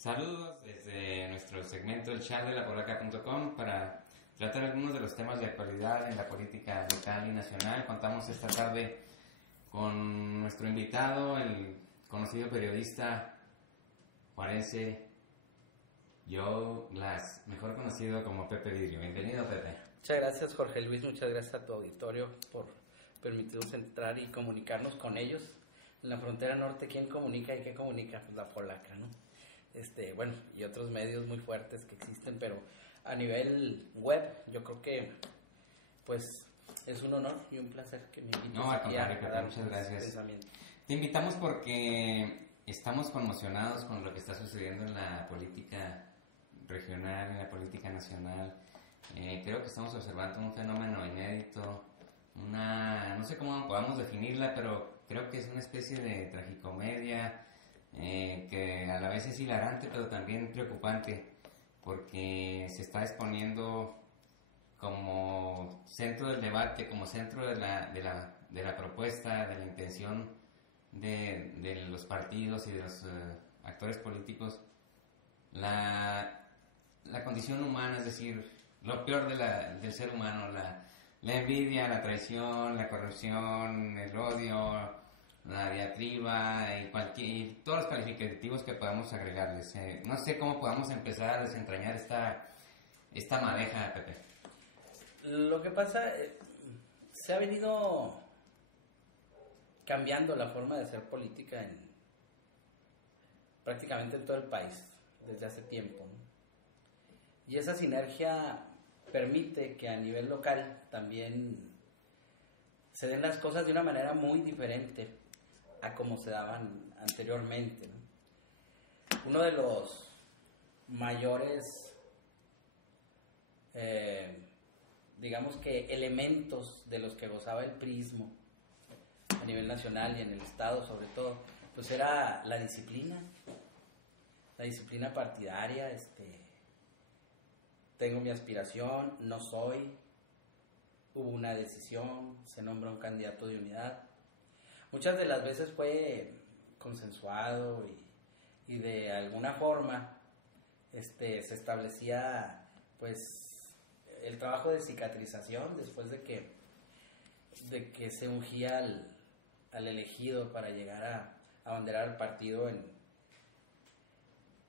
Saludos desde nuestro segmento El Chat de la Polaca.com para tratar algunos de los temas de actualidad en la política local y nacional. Contamos esta tarde con nuestro invitado, el conocido periodista juarense Joe Glass, mejor conocido como Pepe Vidrio. Bienvenido, Pepe. Muchas gracias, Jorge Luis. Muchas gracias a tu auditorio por permitirnos entrar y comunicarnos con ellos. En la frontera norte, ¿quién comunica y qué comunica? Pues la Polaca, ¿no? Bueno, y otros medios muy fuertes que existen, pero a nivel web, yo creo que, pues, es un honor y un placer que me invites aquí a dar muchas gracias. pensamiento. Te invitamos porque estamos conmocionados con lo que está sucediendo en la política regional, en la política nacional. Creo que estamos observando un fenómeno inédito, no sé cómo podamos definirla, pero creo que es una especie de tragicomedia que a la vez es hilarante, pero también preocupante, porque se está exponiendo como centro del debate, como centro de la propuesta, de la intención de los partidos y de los actores políticos, la condición humana, es decir, lo peor del ser humano, la envidia, la traición, la corrupción, el odio, la diatriba y todos los calificativos que podamos agregarles. No sé cómo podamos empezar a desentrañar esta madeja, Pepe. Lo que pasa, se ha venido cambiando la forma de hacer política prácticamente en todo el país desde hace tiempo, ¿no? Y esa sinergia permite que a nivel local también se den las cosas de una manera muy diferente a como se daban anteriormente, ¿no? Uno de los mayores, digamos que elementos de los que gozaba el priismo a nivel nacional y en el estado sobre todo, pues era la disciplina partidaria. Tengo mi aspiración, no soy, hubo una decisión, se nombra un candidato de unidad. Muchas de las veces fue consensuado y de alguna forma se establecía pues el trabajo de cicatrización después de que se ungía al elegido para llegar a abanderar al partido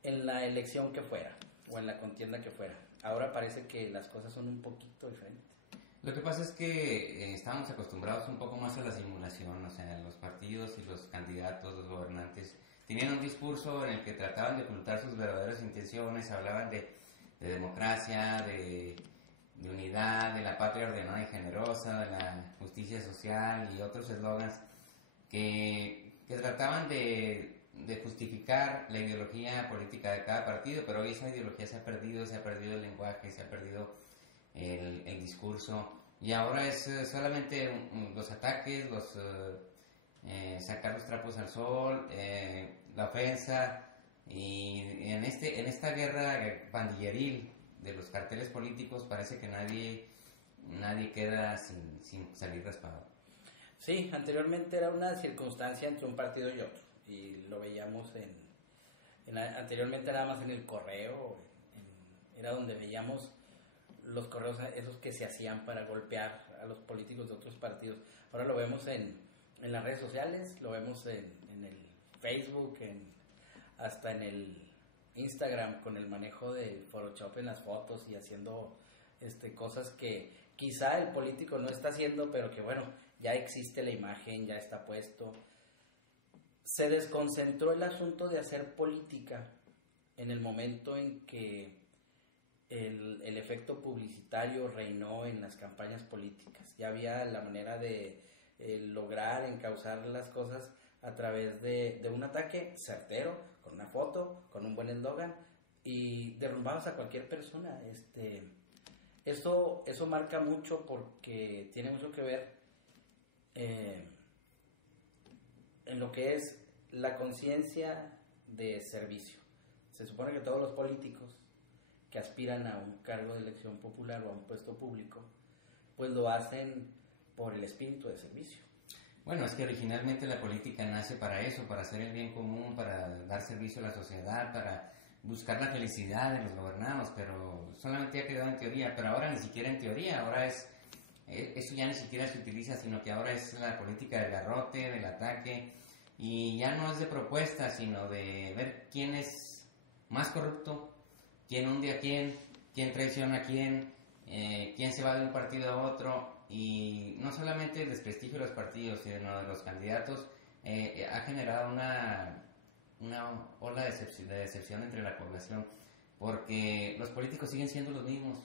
en la elección que fuera o en la contienda que fuera. Ahora parece que las cosas son un poquito diferentes. Lo que pasa es que estábamos acostumbrados un poco más a la simulación, o sea, los partidos y los candidatos, los gobernantes, tenían un discurso en el que trataban de ocultar sus verdaderas intenciones, hablaban de democracia, de unidad, de la patria ordenada y generosa, de la justicia social y otros eslogans que trataban de justificar la ideología política de cada partido, pero hoy esa ideología se ha perdido el lenguaje, se ha perdido el discurso, y ahora es solamente los ataques, sacar los trapos al sol, la ofensa, y en esta guerra pandilleril de los carteles políticos parece que nadie queda sin salir raspado. Sí, anteriormente era una circunstancia entre un partido y otro, y lo veíamos anteriormente nada más en el correo, era donde veíamos los correos esos que se hacían para golpear a los políticos de otros partidos. Ahora lo vemos en las redes sociales, lo vemos en el Facebook, hasta en el Instagram, con el manejo del Photoshop en las fotos y haciendo cosas que quizá el político no está haciendo, pero que bueno, ya existe la imagen, ya está puesto. Se desconcentró el asunto de hacer política en el momento en que el efecto publicitario reinó en las campañas políticas. Ya había la manera de lograr encauzar las cosas a través de un ataque certero, con una foto, con un buen eslogan, y derrumbabas a cualquier persona. Eso marca mucho porque tiene mucho que ver en lo que es la conciencia de servicio. Se supone que todos los políticos que aspiran a un cargo de elección popular o a un puesto público, pues lo hacen por el espíritu de servicio. Bueno, es que originalmente la política nace para eso, para hacer el bien común, para dar servicio a la sociedad, buscar la felicidad de los gobernados, pero solamente ha quedado en teoría, pero ahora ni siquiera en teoría, ahora eso ya ni siquiera se utiliza, sino que ahora es la política del garrote, del ataque, y ya no es de propuesta, sino de ver quién es más corrupto, quién hunde a quién traiciona a quién se va de un partido a otro, y no solamente el desprestigio de los partidos, sino de los candidatos, ha generado una ola de decepción entre la población, porque los políticos siguen siendo los mismos,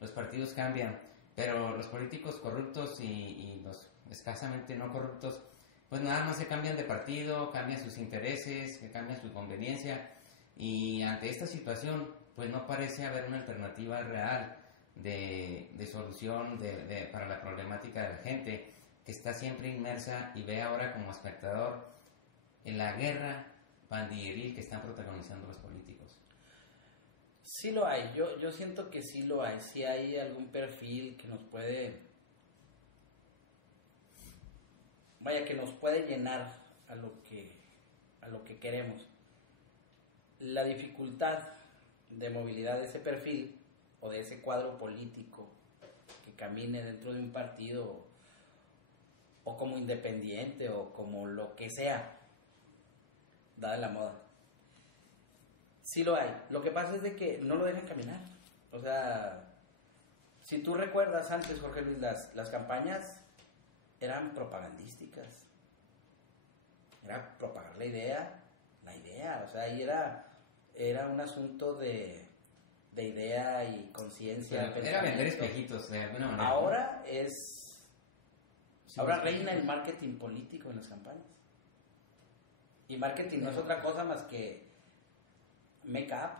los partidos cambian, pero los políticos corruptos y los escasamente no corruptos, pues nada más se cambian de partido, cambian sus intereses, cambian su conveniencia, y ante esta situación pues no parece haber una alternativa real de solución para la problemática de la gente que está siempre inmersa y ve ahora como espectador en la guerra pandilleril que están protagonizando los políticos. Sí lo hay, yo siento que sí lo hay, sí hay algún perfil que nos puede, que nos puede llenar a lo que queremos. La dificultad de movilidad de ese perfil o de ese cuadro político que camine dentro de un partido o como independiente o como lo que sea, dada la moda. Sí lo hay. Lo que pasa es de que no lo dejan caminar. O sea, si tú recuerdas antes, Jorge Luis, las campañas eran propagandísticas. Era propagar la idea. O sea, ahí era un asunto de idea y conciencia. Era vender espejitos de alguna manera. Ahora ahora reina el marketing político en las campañas. Y marketing no es otra cosa más que make-up.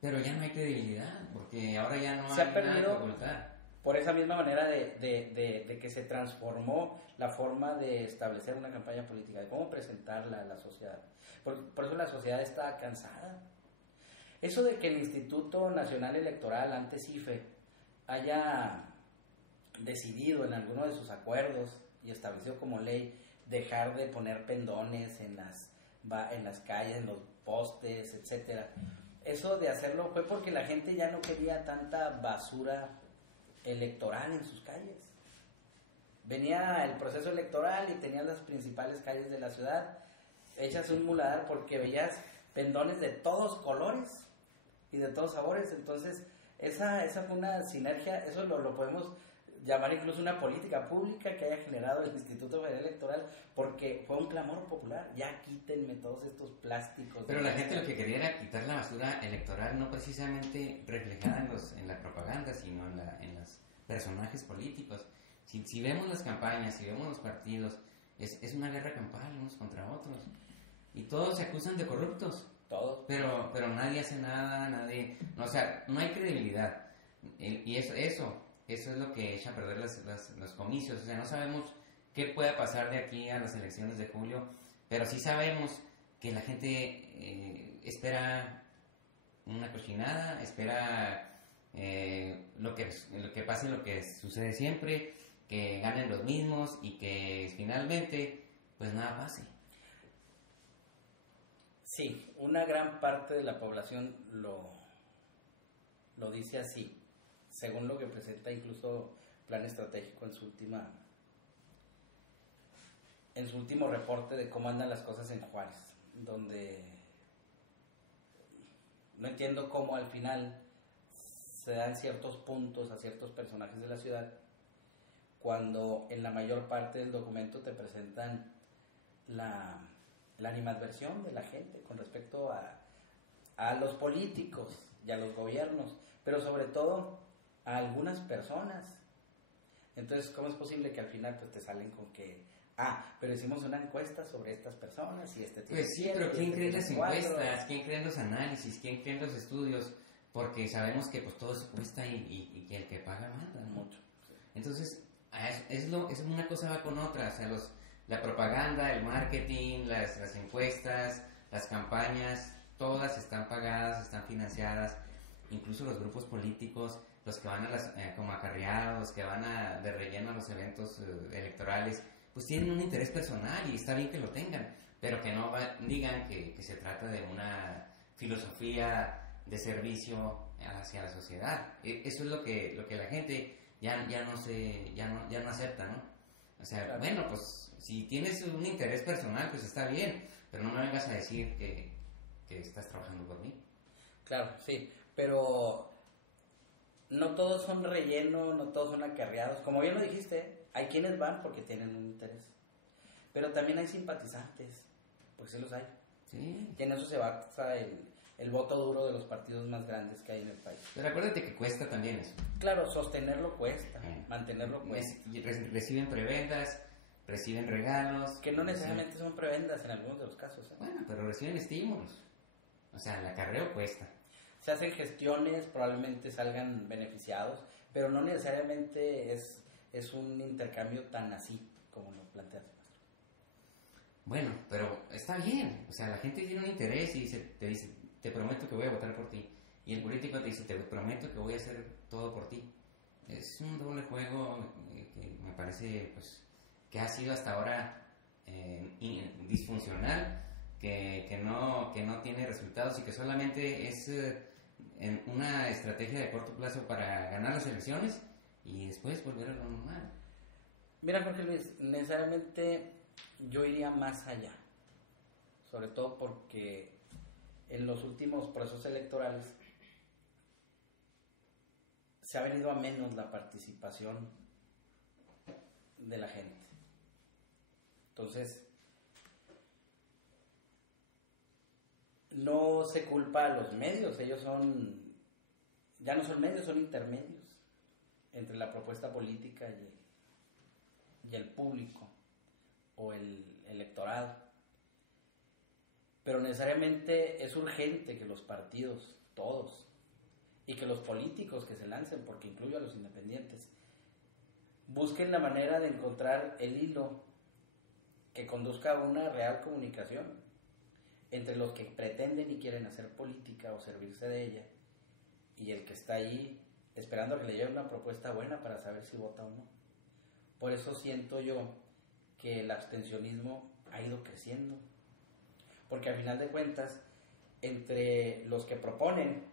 Pero ya no hay credibilidad, porque ahora ya no se hay ha perdido nada que ocultar. Por esa misma manera de que se transformó la forma de establecer una campaña política, de cómo presentarla a la sociedad. Por eso la sociedad está cansada. Eso de que el Instituto Nacional Electoral, antes IFE, haya decidido en alguno de sus acuerdos y establecido como ley dejar de poner pendones en las calles, en los postes, etcétera. Eso de hacerlo fue porque la gente ya no quería tanta basura electoral en sus calles. Venía el proceso electoral y tenías las principales calles de la ciudad hechas un muladar porque veías pendones de todos colores y de todos sabores. Entonces esa fue una sinergia, eso lo podemos llamar incluso una política pública que haya generado el Instituto Federal Electoral, porque fue un clamor popular: ya quítenme todos estos plásticos. Pero la gente lo que quería era quitar la basura electoral, no precisamente reflejada en la propaganda, sino en los personajes políticos. Si vemos las campañas, si vemos los partidos, es una guerra campal unos contra otros, y todos se acusan de corruptos. Todos. Pero nadie hace nada, o sea, no hay credibilidad, y eso es lo que echa a perder los comicios. O sea, no sabemos qué pueda pasar de aquí a las elecciones de julio, pero sí sabemos que la gente espera una cochinada, espera lo que pase, lo que sucede siempre, que ganen los mismos y que finalmente pues nada pase. Sí, una gran parte de la población lo dice así, según lo que presenta incluso Plan Estratégico en su último reporte de cómo andan las cosas en Juárez, donde no entiendo cómo al final se dan ciertos puntos a ciertos personajes de la ciudad, cuando en la mayor parte del documento te presentan la animadversión de la gente con respecto a los políticos y a los gobiernos, pero sobre todo a algunas personas. Entonces, ¿cómo es posible que al final pues te salen con que pero hicimos una encuesta sobre estas personas y este tiene Pues sí, 7, pero ¿quién cree las 4? encuestas? ¿Quién cree los análisis? ¿Quién cree los estudios? Porque sabemos que pues todo se cuesta y que el que paga manda, ¿no? Mucho. Sí. Entonces, es una cosa va con otra. O sea, la propaganda, el marketing, las encuestas, las campañas, todas están pagadas, están financiadas. Incluso los grupos políticos, los que van como acarreados, que van de relleno a los eventos electorales, pues tienen un interés personal y está bien que lo tengan, pero que no digan que se trata de filosofía de servicio hacia la sociedad. Eso es lo que la gente ya no acepta, ¿no? O sea, claro. Bueno, pues si tienes un interés personal, pues está bien, pero no me vengas a decir que estás trabajando por mí. Claro, sí, pero no todos son relleno, no todos son acarreados. Como bien lo dijiste, hay quienes van porque tienen un interés, pero también hay simpatizantes, pues sí los hay. Sí. Y en eso se basa el voto duro de los partidos más grandes que hay en el país. Pero acuérdate que cuesta también eso. Claro, sostenerlo cuesta, mantenerlo cuesta. Reciben prebendas, reciben regalos. Que no necesariamente son prebendas en algunos de los casos. Bueno, pero reciben estímulos. O sea, el acarreo cuesta. Se hacen gestiones, probablemente salgan beneficiados, pero no necesariamente es un intercambio tan así como lo planteas. Bueno, pero está bien. O sea, la gente tiene un interés y te dice, te prometo que voy a votar por ti. Y el político te dice, te prometo que voy a hacer todo por ti. Es un doble juego que me parece pues que ha sido hasta ahora disfuncional, que no tiene resultados y que solamente es en una estrategia de corto plazo para ganar las elecciones y después volver a lo normal. Mira, Jorge Luis, necesariamente yo iría más allá, sobre todo porque en los últimos procesos electorales se ha venido a menos la participación de la gente. Entonces, no se culpa a los medios, ellos ya no son medios, son intermedios entre la propuesta política y el público o el electorado. Pero necesariamente es urgente que los partidos, todos, y que los políticos que se lancen, porque incluyo a los independientes, busquen la manera de encontrar el hilo que conduzca a una real comunicación entre los que pretenden y quieren hacer política o servirse de ella y el que está ahí esperando a que le llegue una propuesta buena para saber si vota o no. Por eso siento yo que el abstencionismo ha ido creciendo, porque al final de cuentas entre los que proponen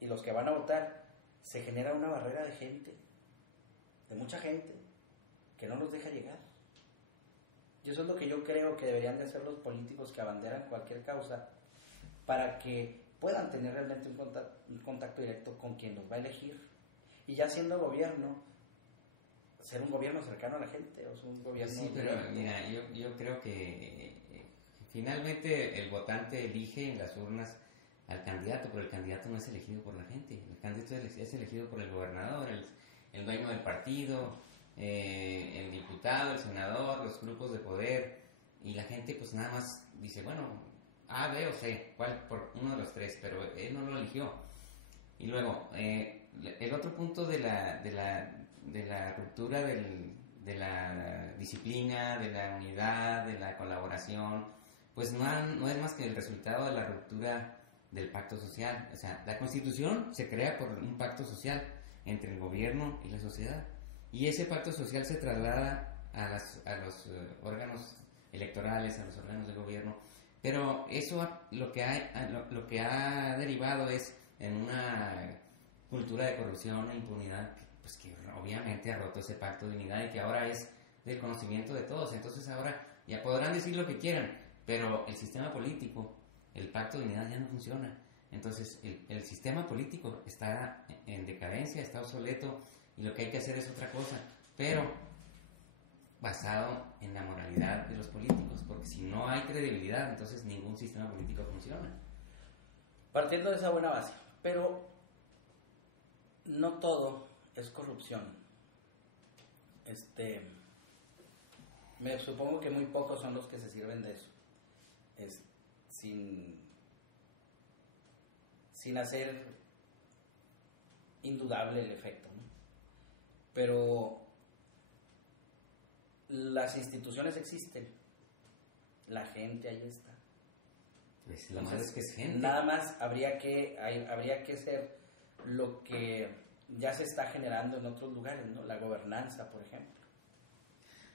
y los que van a votar se genera una barrera de gente, de mucha gente que no los deja llegar. Y eso es lo que yo creo que deberían de hacer los políticos que abanderan cualquier causa para que puedan tener realmente un contacto directo con quien los va a elegir. Y ya siendo gobierno, ser un gobierno cercano a la gente, o sea, un gobierno... Sí, pero mira, yo creo que finalmente el votante elige en las urnas al candidato, pero el candidato no es elegido por la gente. El candidato es elegido por el gobernador, el dueño del partido, el diputado, el senador, los grupos de poder, y la gente pues nada más dice, bueno, A, B o C, cuál por uno de los tres, pero él no lo eligió. Y luego, el otro punto de la ruptura de la disciplina, de la unidad, de la colaboración, pues no es más que el resultado de la ruptura del pacto social. O sea, la Constitución se crea por un pacto social entre el gobierno y la sociedad. Y ese pacto social se traslada a los órganos electorales, a los órganos de gobierno. Pero eso lo que ha derivado es en una cultura de corrupción e impunidad pues que obviamente ha roto ese pacto de unidad y que ahora es del conocimiento de todos. Entonces ahora ya podrán decir lo que quieran, pero el sistema político, el pacto de unidad ya no funciona. Entonces el sistema político está en decadencia, está obsoleto, y lo que hay que hacer es otra cosa, pero basado en la moralidad de los políticos, porque si no hay credibilidad, entonces ningún sistema político funciona. Partiendo de esa buena base, pero no todo es corrupción. Me supongo que muy pocos son los que se sirven de eso, sin hacer indudable el efecto, ¿no? Pero las instituciones existen, la gente ahí está. Pues lo malo es que es gente. Nada más habría que ser lo que ya se está generando en otros lugares, ¿no? La gobernanza, por ejemplo.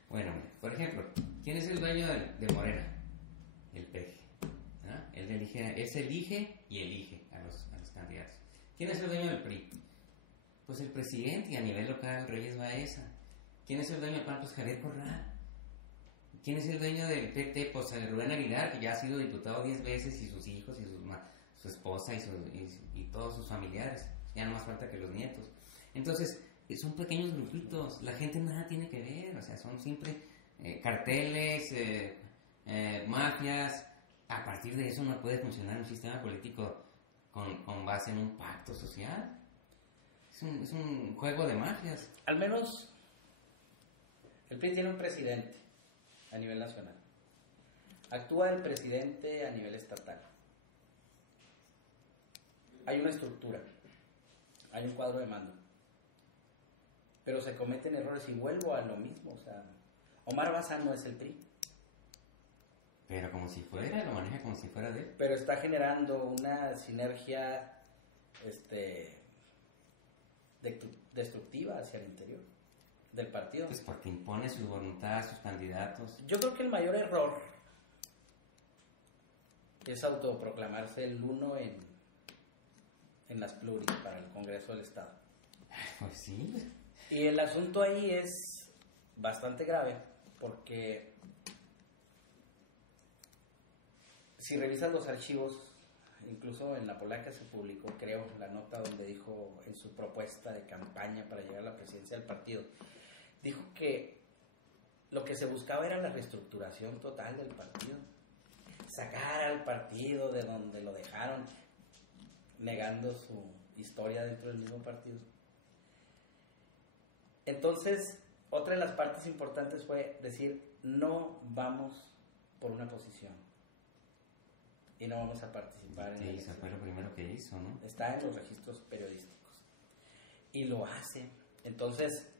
Bueno, por ejemplo, ¿quién es el dueño de Morena? El PG. ¿Ah? El él se elige y elige a los candidatos. ¿Quién es el dueño del PRI? Pues el presidente, y a nivel local Reyes Baeza. ¿Quién es el dueño del PAN? Pues Javier Corral. ¿Quién es el dueño del PT? Pues el Rubén Aguilar, que ya ha sido diputado 10 veces, y sus hijos, y su esposa, y todos sus familiares. Ya no más falta que los nietos. Entonces, son pequeños grupitos, la gente nada tiene que ver, o sea, son siempre carteles, mafias. A partir de eso no puede funcionar un sistema político con base en un pacto social. Es un juego de mafias. Al menos el PRI tiene un presidente a nivel nacional. Actúa el presidente a nivel estatal. Hay una estructura, hay un cuadro de mando. Pero se cometen errores y vuelvo a lo mismo. O sea, Omar Bazán no es el PRI. Pero como si fuera, lo maneja como si fuera de él. Pero está generando una sinergia destructiva hacia el interior del partido. Pues porque impone su voluntad a sus candidatos. Yo creo que el mayor error es autoproclamarse el uno en las pluris para el Congreso del Estado. Pues sí. Y el asunto ahí es bastante grave porque si revisas los archivos, incluso en La Polaca se publicó, creo, la nota donde dijo en su propuesta de campaña para llegar a la presidencia del partido, dijo que lo que se buscaba era la reestructuración total del partido, sacar al partido de donde lo dejaron, negando su historia dentro del mismo partido. Entonces, otra de las partes importantes fue decir, no vamos por una posición y no vamos a participar en eso fue lo primero que hizo, ¿no? Está en los registros periodísticos y lo hace. Entonces,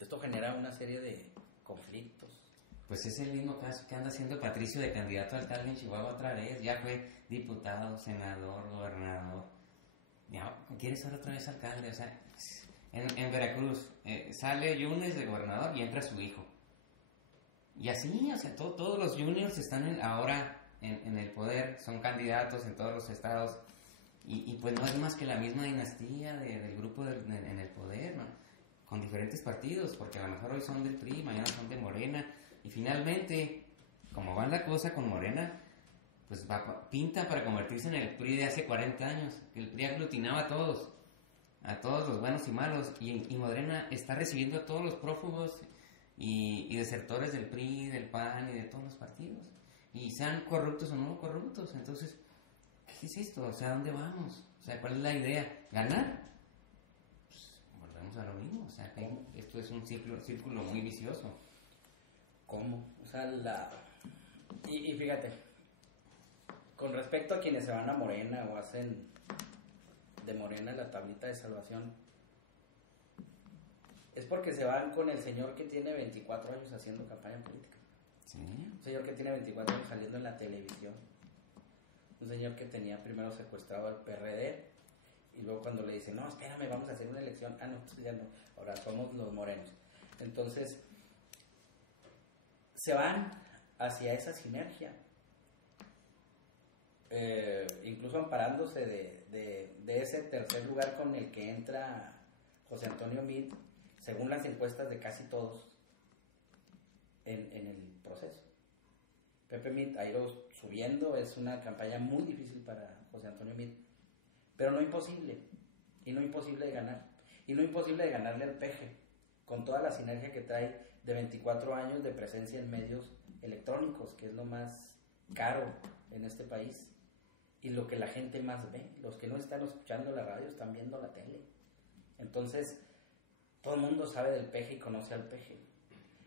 esto genera una serie de conflictos. Pues es el mismo caso que anda haciendo Patricio de candidato a alcalde en Chihuahua otra vez. Ya fue diputado, senador, gobernador. Ya quiere ser otra vez alcalde. O sea, en Veracruz sale Yunes de gobernador y entra su hijo. Y así, o sea, todos los juniors están ahora en el poder, son candidatos en todos los estados. Y pues no es más que la misma dinastía del grupo en el poder, ¿no? Con diferentes partidos, porque a lo mejor hoy son del PRI, mañana son de Morena. Y finalmente, como va la cosa con Morena, pues pinta para convertirse en el PRI de hace 40 años. El PRI aglutinaba a todos los buenos y malos, y Morena está recibiendo a todos los prófugos y desertores del PRI, del PAN y de todos los partidos. Y sean corruptos o no corruptos. Entonces, ¿qué es esto? O sea, ¿a dónde vamos? O sea, ¿cuál es la idea? ¿Ganar? Pues volvemos a lo mismo. O sea, esto es un círculo muy vicioso. ¿Cómo? O sea, y fíjate, con respecto a quienes se van a Morena o hacen de Morena la tablita de salvación, es porque se van con el señor que tiene 24 años haciendo campaña política. Sí. Un señor que tiene 24 años saliendo en la televisión. Un señor que tenía primero secuestrado al PRD y luego cuando le dicen, no, espérame, vamos a hacer una elección. Ah, no, pues ya no, ahora somos los morenos. Entonces, se van hacia esa sinergia, incluso amparándose de ese tercer lugar con el que entra José Antonio Meade, según las encuestas de casi todos en el proceso. Pepe Meade ha ido subiendo, es una campaña muy difícil para José Antonio Meade, pero no imposible, y no imposible de ganar, y no imposible de ganarle al Peje, con toda la sinergia que trae de 24 años de presencia en medios electrónicos, que es lo más caro en este país, y lo que la gente más ve. Los que no están escuchando la radio están viendo la tele. Entonces, todo el mundo sabe del Peje y conoce al Peje.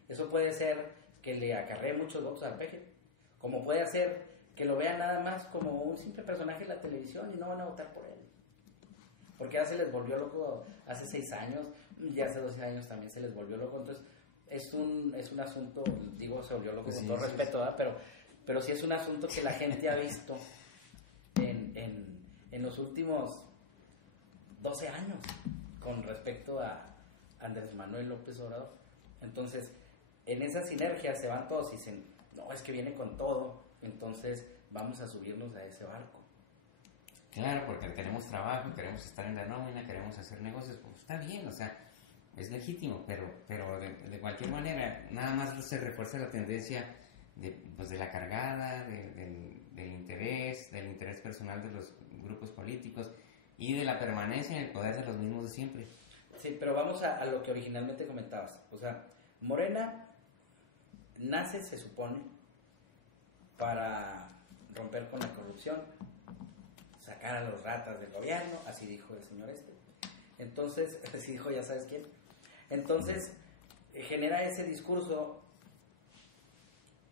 Eso puede ser que le acarree muchos votos al Peje, como puede hacer que lo vean nada más como un simple personaje en la televisión y no van a votar por él. Porque ya se les volvió loco hace 6 años, y hace 12 años también se les volvió loco. Entonces, es un asunto, digo, se volvió loco, pues con todo respeto, ¿verdad? Pero sí es un asunto que la gente ha visto en los últimos 12 años con respecto a Andrés Manuel López Obrador. Entonces, en esa sinergia se van todos y dicen, no, es que viene con todo, entonces vamos a subirnos a ese barco. Claro, porque queremos trabajo, queremos estar en la nómina, queremos hacer negocios, pues está bien, o sea, es legítimo, pero de cualquier manera, nada más se refuerza la tendencia pues de la cargada, del interés personal de los grupos políticos y de la permanencia en el poder de los mismos de siempre. Sí, pero vamos a lo que originalmente comentabas. O sea, Morena nace, se supone, para romper con la corrupción, sacar a los ratas del gobierno, así dijo el señor este. Entonces, así dijo ya sabes quién. Entonces, genera ese discurso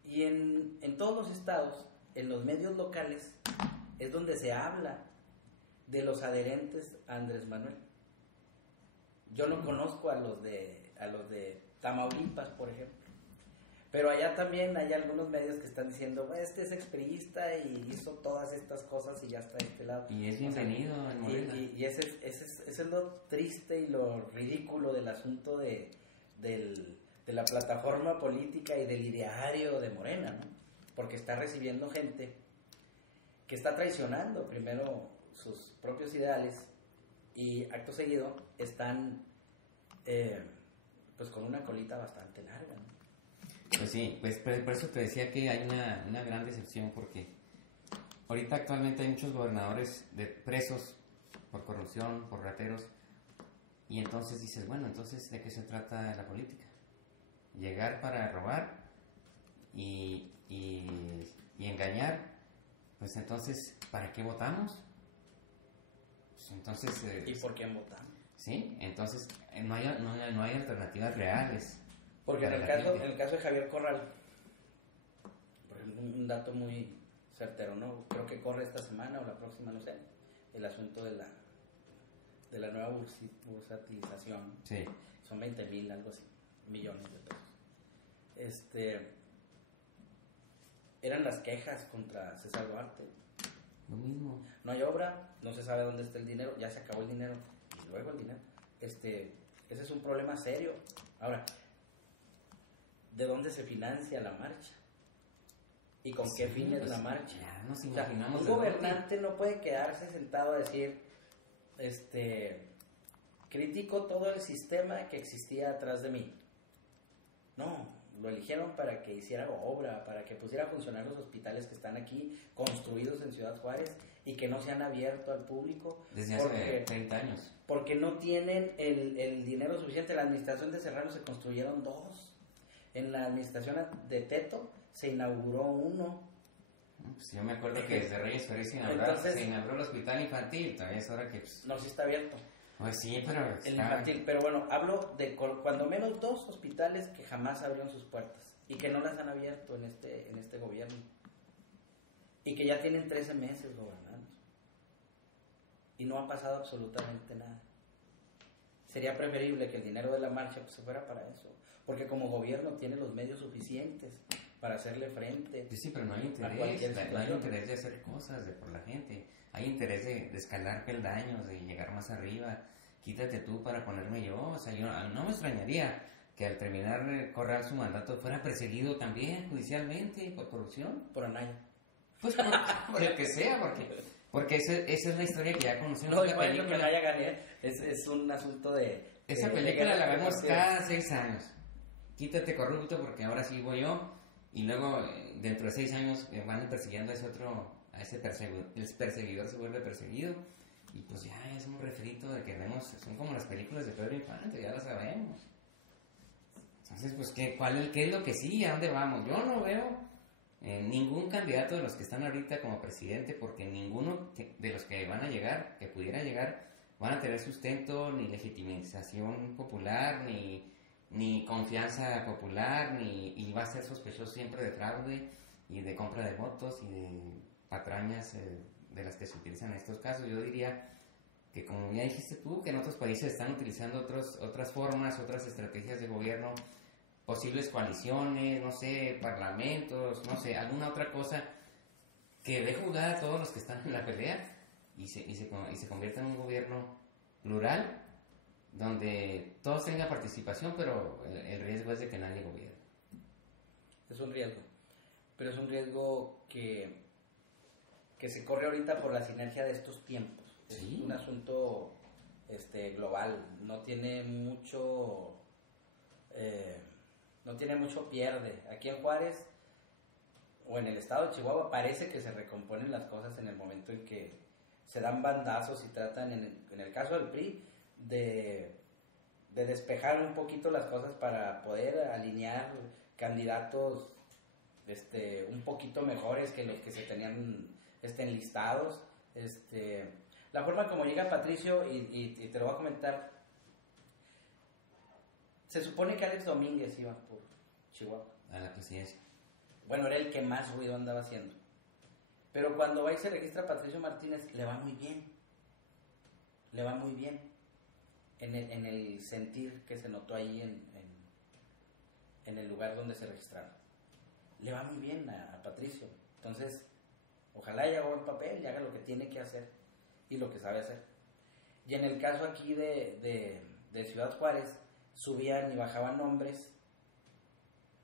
y en todos los estados, en los medios locales, es donde se habla de los adherentes a Andrés Manuel. Yo no conozco a los de Tamaulipas, por ejemplo. Pero allá también hay algunos medios que están diciendo, este es expriista y hizo todas estas cosas y ya está de este lado. Y es bienvenido en Morena. Y ese es lo triste y lo ridículo del asunto de la plataforma política y del ideario de Morena, ¿no? Porque está recibiendo gente que está traicionando primero sus propios ideales y acto seguido están pues con una colita bastante larga, ¿no? Pues sí, pues por eso te decía que hay una gran decepción porque ahorita actualmente hay muchos gobernadores presos por corrupción, por rateros, y entonces dices, bueno, entonces ¿de qué se trata la política? Llegar para robar y engañar, pues entonces, ¿para qué votamos? Pues entonces... ¿Y por qué votamos? Sí, entonces no hay alternativas reales. Porque en el caso de Javier Corral, por ejemplo, un dato muy certero, ¿no? Creo que corre esta semana o la próxima, no sé, el asunto de la nueva bursatilización. Sí. Son 20,000, algo así, millones de pesos. Eran las quejas contra César Duarte. Lo mismo. No hay obra, no se sabe dónde está el dinero, ya se acabó el dinero, y luego el dinero. Ese es un problema serio. Ahora, ¿de dónde se financia la marcha? ¿Y con qué fines pues, la marcha? Ya nos O sea, imaginamos. un gobernante no puede quedarse sentado a decir, critico todo el sistema que existía atrás de mí. No, lo eligieron para que hiciera obra, para que pusiera a funcionar los hospitales que están aquí, construidos en Ciudad Juárez, y que no se han abierto al público. Desde hace 30 años. Porque no tienen el dinero suficiente. La administración de Serrano se construyeron 2. En la administración de Teto se inauguró 1. Pues yo me acuerdo que desde Reyes Ferez se inauguró el hospital infantil, todavía es hora que... Pues, no, sí está abierto. Pues sí, pero... El infantil, pero bueno, hablo de cuando menos 2 hospitales que jamás abrieron sus puertas y que no las han abierto en este gobierno. Y que ya tienen 13 meses gobernando. Y no ha pasado absolutamente nada. Sería preferible que el dinero de la marcha pues, se fuera para eso. Porque como gobierno tiene los medios suficientes para hacerle frente. Sí, pero no hay interés. No hay interés de hacer cosas por la gente. Hay interés de escalar peldaños, de llegar más arriba. Quítate tú para ponerme yo. O sea, yo no me extrañaría que al terminar Corral su mandato fuera perseguido también judicialmente por corrupción. Por Anaya. Pues por el que sea, porque esa es la historia que ya conocemos. No, igual que Anaya gane, es un asunto de... Esa película la vemos cada 6 años. Quítate corrupto porque ahora sí voy yo. Y luego dentro de 6 años van persiguiendo a ese perseguidor se vuelve perseguido. Y pues ya es un refrito de que vemos, son como las películas de Pedro Infante, ya las sabemos. Entonces, pues, ¿qué es lo que sigue? ¿A dónde vamos? Yo no veo ningún candidato de los que están ahorita como presidente, porque ninguno de los que van a llegar, que pudiera llegar, van a tener sustento, ni legitimización popular, ni confianza popular, y va a ser sospechoso siempre de fraude y de compra de votos y de patrañas de las que se utilizan en estos casos. Yo diría que, como ya dijiste tú, que en otros países están utilizando otras formas, otras estrategias de gobierno, posibles coaliciones, no sé, parlamentos, no sé, alguna otra cosa que dé jugar a todos los que están en la pelea y se convierta en un gobierno plural donde todos tengan participación, pero el riesgo es de que nadie gobierne. Es un riesgo, pero es un riesgo que que se corre ahorita por la sinergia de estos tiempos. Sí. Es un asunto global, no tiene mucho pierde. Aquí en Juárez o en el estado de Chihuahua parece que se recomponen las cosas en el momento en que se dan bandazos y tratan, en el caso del PRI, de despejar un poquito las cosas para poder alinear candidatos un poquito mejores que los que se tenían enlistados. La forma como llega Patricio, y te lo voy a comentar, se supone que Alex Domínguez iba por Chihuahua a la presidencia. Bueno, era el que más ruido andaba haciendo. Pero cuando va y se registra Patricio Martínez, le va muy bien. Le va muy bien. En el sentir que se notó ahí en el lugar donde se registraron. Le va muy bien a Patricio. Entonces, ojalá haya buen papel y haga lo que tiene que hacer y lo que sabe hacer. Y en el caso aquí de Ciudad Juárez, subían y bajaban nombres.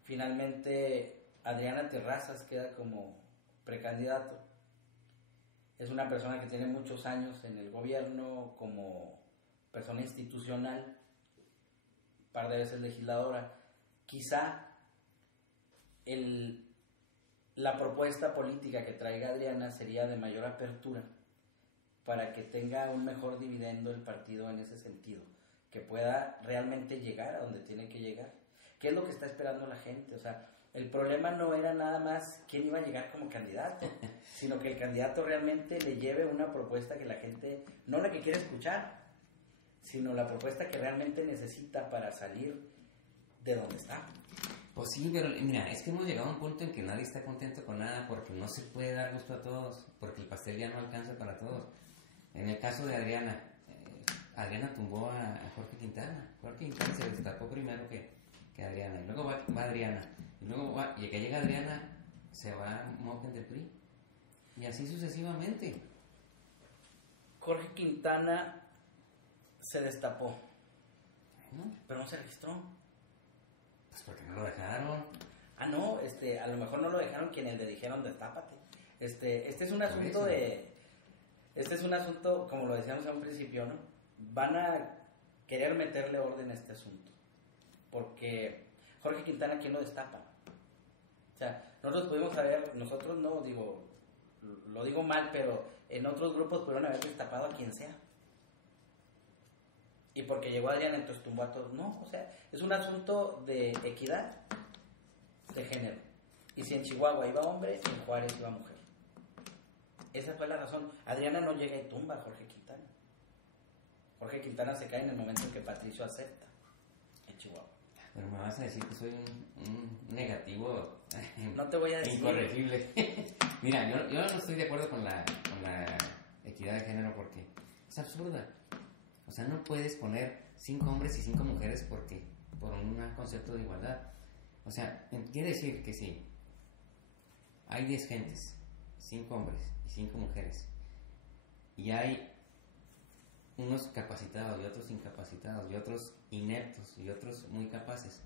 Finalmente, Adriana Terrazas queda como precandidato. Es una persona que tiene muchos años en el gobierno como persona institucional, un par de veces legisladora. Quizá la propuesta política que traiga Adriana sería de mayor apertura para que tenga un mejor dividendo el partido en ese sentido, que pueda realmente llegar a donde tiene que llegar. ¿Qué es lo que está esperando la gente? O sea, el problema no era nada más quién iba a llegar como candidato, sino que el candidato realmente le lleve una propuesta que la gente, no la que quiere escuchar, sino la propuesta que realmente necesita para salir de donde está. Pues sí, pero mira, es que hemos llegado a un punto en que nadie está contento con nada porque no se puede dar gusto a todos, porque el pastel ya no alcanza para todos. En el caso de Adriana, Adriana tumbó a Jorge Quintana. Jorge Quintana se destapó primero que Adriana, y luego va Adriana, y luego y que llega Adriana, se va Moken del PRI, y así sucesivamente. Jorge Quintana se destapó, ¿no? Pero no se registró. Pues porque no lo dejaron. Ah, no, a lo mejor no lo dejaron quienes le dijeron destápate. Este es un asunto este es un asunto, como lo decíamos a un principio, ¿no? Van a querer meterle orden a este asunto. Porque Jorge Quintana, ¿quién lo destapa? O sea, nosotros pudimos haber, nosotros no, lo digo mal, pero en otros grupos pudieron haber destapado a quien sea. Y porque llegó Adriana, entonces tumbó a todos. No, o sea, es un asunto de equidad de género. Y si en Chihuahua iba hombre, en Juárez iba mujer. Esa fue la razón. Adriana no llega y tumba a Jorge Quintana. Jorge Quintana se cae en el momento en que Patricio acepta en Chihuahua. Pero me vas a decir que soy un negativo. No te voy a decir. Incorregible. Mira, yo no estoy de acuerdo con la equidad de género porque es absurda. O sea, no puedes poner 5 hombres y 5 mujeres por un concepto de igualdad. O sea, quiere decir que sí, hay 10 gentes, 5 hombres y 5 mujeres, y hay unos capacitados y otros incapacitados y otros ineptos y otros muy capaces.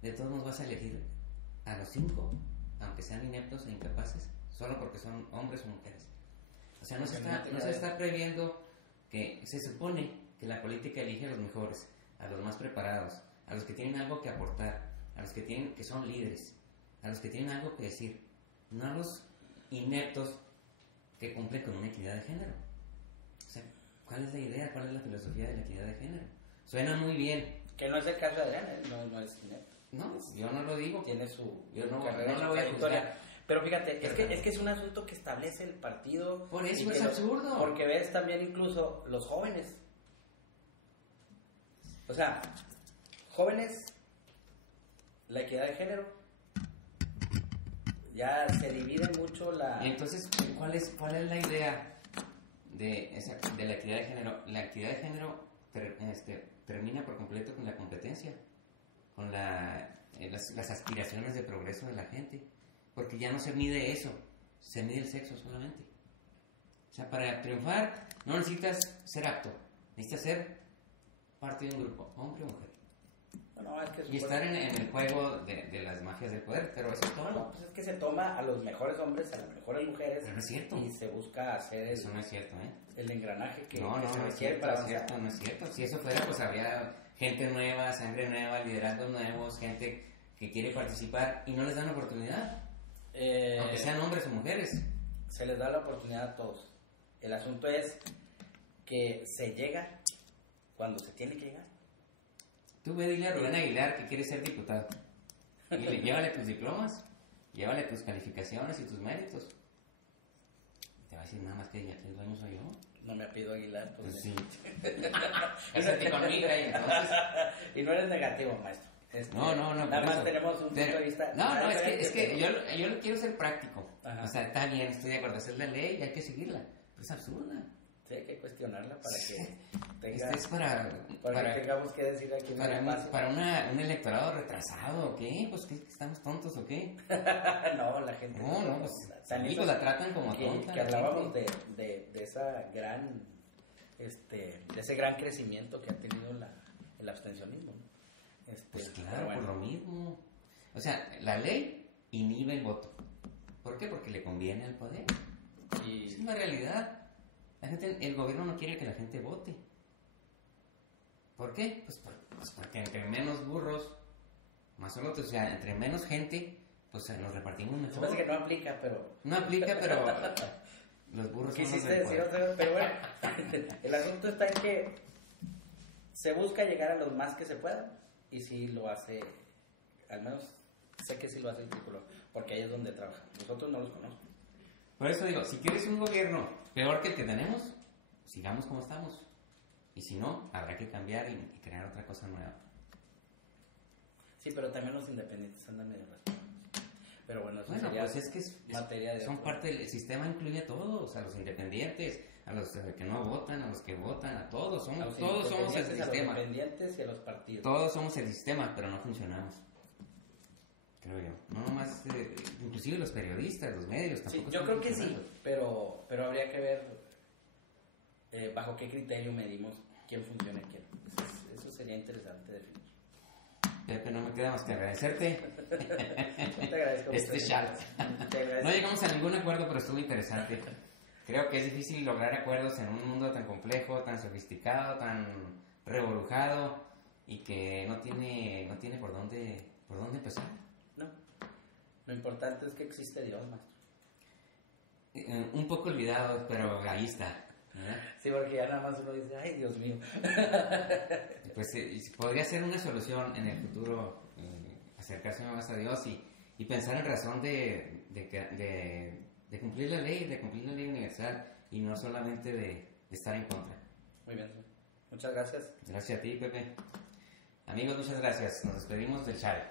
De todos modos vas a elegir a los 5, aunque sean ineptos e incapaces, solo porque son hombres o mujeres. O sea, no se está previendo que se supone que la política elige a los mejores, a los más preparados, a los que tienen algo que aportar, a los que son líderes, a los que tienen algo que decir, no a los ineptos que cumplen con una equidad de género. O sea, ¿cuál es la idea? ¿Cuál es la filosofía de la equidad de género? Suena muy bien. Que no es el caso de Adriana, no es inepto. No, yo no lo digo. Tiene su carrera, no la voy a juzgar. Pero fíjate, es que es un asunto que establece el partido. Por eso es absurdo. Porque ves también incluso los jóvenes. O sea, jóvenes, la equidad de género, ya se divide mucho la... Entonces, ¿cuál es la idea de la equidad de género? La equidad de género termina por completo con la competencia, con las aspiraciones de progreso de la gente, porque ya no se mide eso, se mide el sexo solamente. O sea, para triunfar no necesitas ser apto, necesitas ser parte de un grupo, hombre o mujer. No, es que y estar en el juego de las mafias del poder, pero eso es todo. No, pues es que se toma a los mejores hombres, a las mejores mujeres. Pero no es cierto. Y se busca hacer Eso no es cierto, el engranaje que no, se no es requiere cierto, para es avanzar. cierto, no es cierto. Si eso fuera, pues habría gente nueva, sangre nueva, liderazgos nuevos, gente que quiere participar y no les dan oportunidad. Aunque sean hombres o mujeres. Se les da la oportunidad a todos. El asunto es que se llega cuando se tiene que llegar. Tú ve, dile a Rubén Aguilar que quiere ser diputado. Y llévale tus diplomas, llévale tus calificaciones y tus méritos. Te va a decir nada más que aquí el dueño soy yo. No me apellido Aguilar. Pues sí. Cásate conmigo y entonces... Y no eres negativo, maestro. No. Nada más tenemos un punto de vista. No, es que yo quiero ser práctico. Ajá. O sea, está bien, estoy de acuerdo, esa es la ley y hay que seguirla. Pero es absurda. Sí, hay que cuestionarla para que tenga... Este es para que tengamos que decir aquí para un electorado retrasado, ¿o qué? Pues, ¿qué, estamos tontos o qué? No, la gente... No, pues, amigos la tratan como tonta. Que hablábamos de esa gran... de ese gran crecimiento que ha tenido el abstencionismo, ¿no? Pues claro, por lo mismo. O sea, la ley inhibe el voto. ¿Por qué? Porque le conviene al poder. Es una realidad. El gobierno no quiere que la gente vote. ¿Por qué? Pues porque entre menos burros, más solo, o sea, entre menos gente, pues nos repartimos mejor. Se parece que no aplica, pero... No aplica, pero los burros son los del poder. Pero bueno, el asunto está en que se busca llegar a los más que se pueda, y si lo hace, al menos sé que sí lo hace el Tricolor, porque ahí es donde trabaja. Nosotros no los conozco. Por eso digo, si quieres un gobierno peor que el que tenemos, sigamos como estamos. Y si no, habrá que cambiar y crear otra cosa nueva. Sí, pero también los independientes andan medio raspados. Pero bueno, eso Bueno, sería pues es que materia de... son parte del sistema, incluye a todos, a los independientes, a los que no votan, a los que votan, a todos. Todos somos el sistema. A los independientes y a los partidos. Todos somos el sistema, pero no funcionamos. Creo yo. No nomás, inclusive los periodistas, los medios tampoco. Sí, yo creo que sí, pero habría que ver bajo qué criterio medimos quién funciona y quién. Eso sería interesante definir. Pepe, no me queda más que agradecerte. Te agradezco este chat. No llegamos a ningún acuerdo, pero estuvo interesante. Creo que es difícil lograr acuerdos en un mundo tan complejo, tan sofisticado, tan revolujado y que no tiene por dónde empezar. No. Lo importante es que existe Dios, maestro. Un poco olvidado, pero ahí está. ¿verdad? Sí, porque ya nada más uno dice, ay, Dios mío. Pues podría ser una solución en el futuro acercarse más a Dios y pensar en razón de cumplir la ley, universal y no solamente de estar en contra. Muy bien, muchas gracias. Gracias a ti, Pepe. Amigos, muchas gracias. Nos despedimos del chat.